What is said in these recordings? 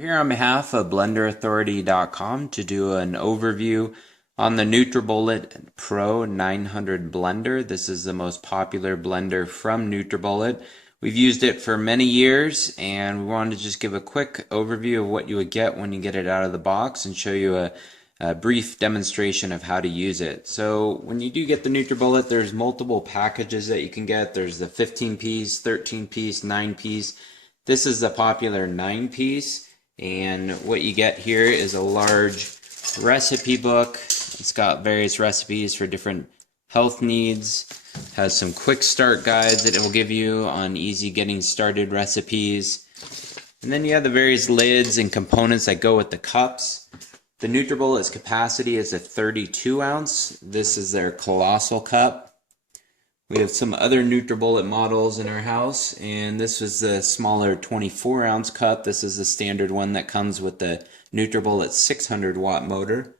We're here on behalf of BlenderAuthority.com to do an overview on the Nutribullet Pro 900 blender. This is the most popular blender from Nutribullet. We've used it for many years, and we wanted to just give a quick overview of what you would get when you get it out of the box and show you a brief demonstration of how to use it. So when you do get the Nutribullet, there's multiple packages that you can get. There's the 15-piece, 13-piece, 9-piece. This is the popular 9-piece. And what you get here is a large recipe book. It's got various recipes for different health needs. It has some quick start guides that it will give you on easy getting started recipes. And then you have the various lids and components that go with the cups. The Nutribullet's capacity is a 32 ounce. This is their colossal cup. We have some other Nutribullet models in our house, and this was the smaller 24 ounce cup. This is the standard one that comes with the Nutribullet 600 watt motor.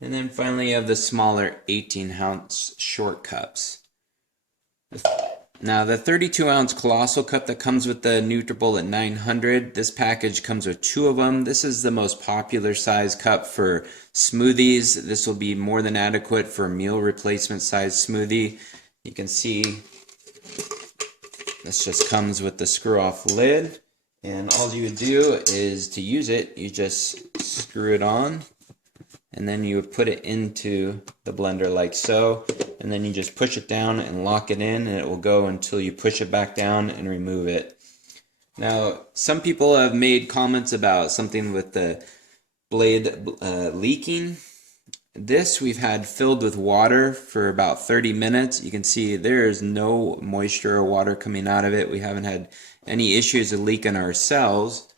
And then finally you have the smaller 18 ounce short cups. Now the 32 ounce colossal cup that comes with the Nutribullet 900, this package comes with 2 of them. This is the most popular size cup for smoothies. This will be more than adequate for a meal replacement size smoothie. You can see this just comes with the screw off lid, and all you would do is to use it, you just screw it on, and then you would put it into the blender like so, and then you just push it down and lock it in, and it will go until you push it back down and remove it. Now some people have made comments about something with the blade leaking. This we've had filled with water for about 30 minutes. You can see there is no moisture or water coming out of it. We haven't had any issues of leaking ourselves.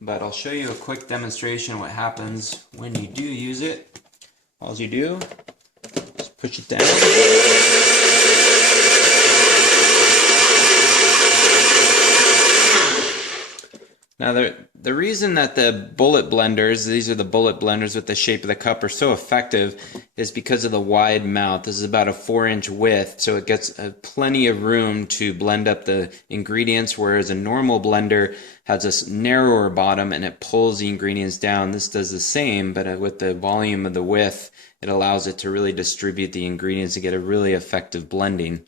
But I'll show you a quick demonstration of what happens when you do use it. All you do is push it down. Now the reason that the bullet blenders, these are the bullet blenders with the shape of the cup, are so effective is because of the wide mouth. This is about a 4-inch width, so it gets plenty of room to blend up the ingredients, whereas a normal blender has a narrower bottom and it pulls the ingredients down. This does the same, but with the volume of the width, it allows it to really distribute the ingredients and get a really effective blending.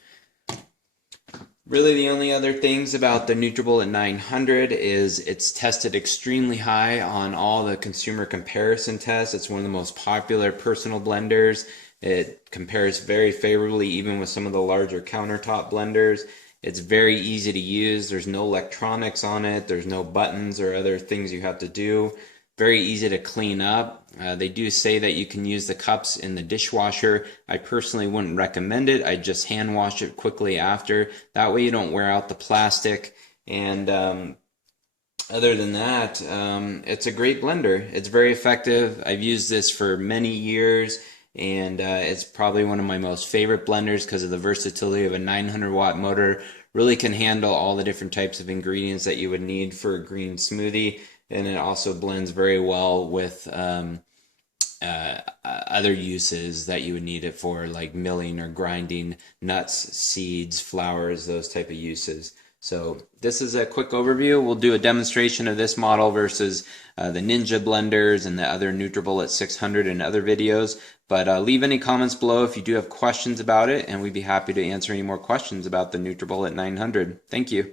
Really the only other things about the Nutribullet 900 is it's tested extremely high on all the consumer comparison tests. It's one of the most popular personal blenders. It compares very favorably even with some of the larger countertop blenders. It's very easy to use. There's no electronics on it. There's no buttons or other things you have to do. Very easy to clean up. They do say that you can use the cups in the dishwasher. I personally wouldn't recommend it. I just hand wash it quickly after. That way you don't wear out the plastic. And other than that, it's a great blender. It's very effective. I've used this for many years, and it's probably one of my most favorite blenders because of the versatility of a 900 watt motor. Really can handle all the different types of ingredients that you would need for a green smoothie. And it also blends very well with other uses that you would need it for, like milling or grinding nuts, seeds, flours, those type of uses. So this is a quick overview. We'll do a demonstration of this model versus the Ninja blenders and the other Nutribullet 600 and other videos. But leave any comments below if you do have questions about it, and we'd be happy to answer any more questions about the Nutribullet 900. Thank you.